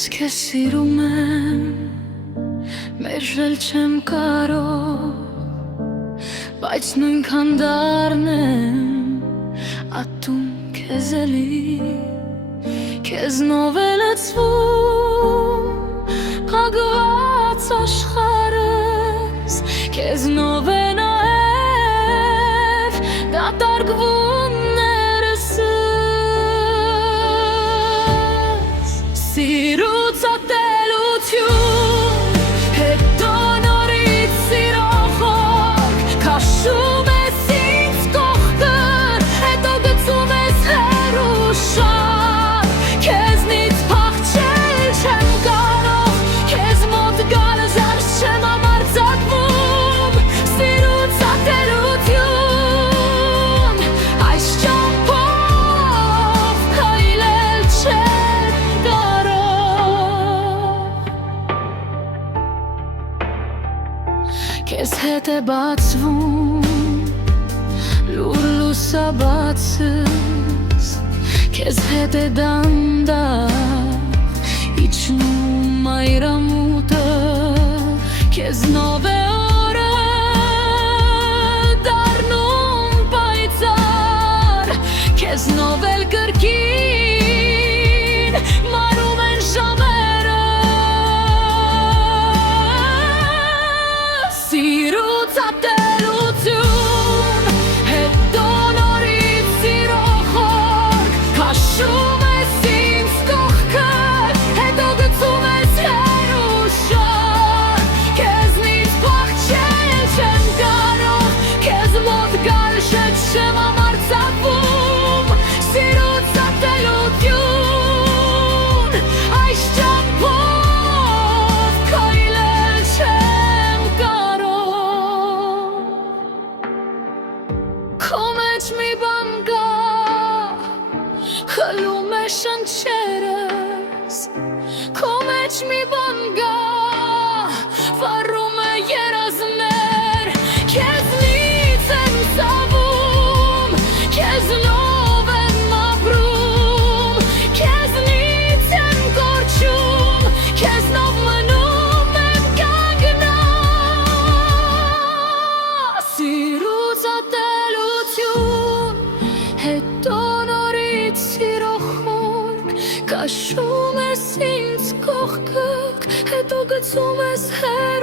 Ես քեզ սիրում եմ, մերժել չեմ կարող, բայց նույնքան դառնեմ ատում քեզ էլի, քեզնով է լցվում փակված աշխարհս, քեզնով է նաեւ դատարկվում ներսս, սիրուց ատելություն, հետո նորից սիրո խոր, քաշում ես ինձ կողքը, հետո գցում ես հեռու շար, քեզնից փախչել չեմ կարող, քեզ մոտ գալ զարս չեմ ամարձակվում, սիրուց ատելություն, այս ճամփով քայլել չեմ կարող, քեզ հետ է բացվում լուր լուսաբացս, քեզ հետ է դանդաղ իջնում մայրամուտը, քեզնով է օրը դառնում պայծառ, քեզնով էլ կրկին մարում են ժամերը, սիրուց ատելություն, հետո նորից սիրո խոր, քաշում ես ինձ կողքը, հետո գցում ես հեռու շար, քեզնից փախչել չեմ կարող, քեզ մոտ գալ շետ չեմ ամարձակվում, սիրուց ատելություն, այս ճամփով քայլել չեմ կարող, քո մեջ մի բան կա, խլում է շնչերս, քո մեջ մի բան կա, վառում է երազներ, քեզնից եմ սավում, քեզնով եմ ապրում, քեզնից եմ կորչում, քեզնով մնում եմ կանգնած, սիրուց ատելություն, հետո նորից սիրո խորք, քաշում ես ինձ կողքը, հետո գցում ես հեռու